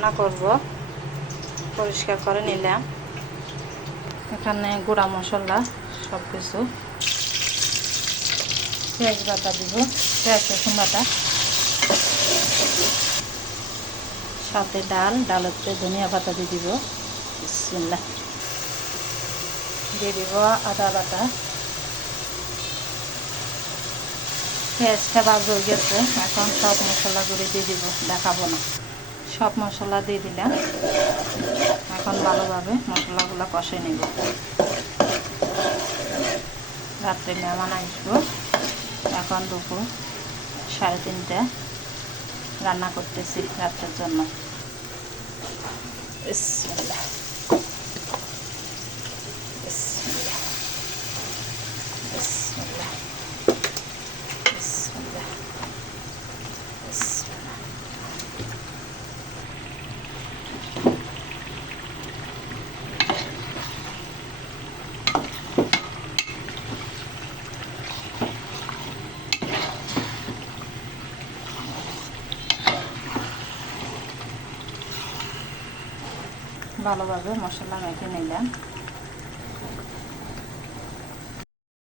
রান্না করব। পরিষ্কার করে নিলাম। এখানে গুঁড়া মশলা সব কিছু, পেঁয়াজ বাটা দিব, পেঁয়াজ রসুন বাটা, সাথে ডালতে ধনিয়া পাতা দিয়ে দিব। বিসমিল্লাহ। দিয়ে দিব আদা বাটা। পেঁয়াজটা ভাজা হয়ে গেছে, এখন সব মশলাগুলি দিয়ে দিব, দেখাবো না। সব মশলা দিয়ে দিলাম। এখন ভালোভাবে মশলাগুলো কষে নেব। রাত্রে মেহমান আসবো, এখন দুপুর 3:30 রান্না করতেছি রাত্রের জন্য। বিসমিল্লাহ বিসমিল্লাহ বিসমিল্লাহ বিসমিল্লাহ বিসমিল্লাহ। ভালোভাবে মশলা মেখে নিলাম।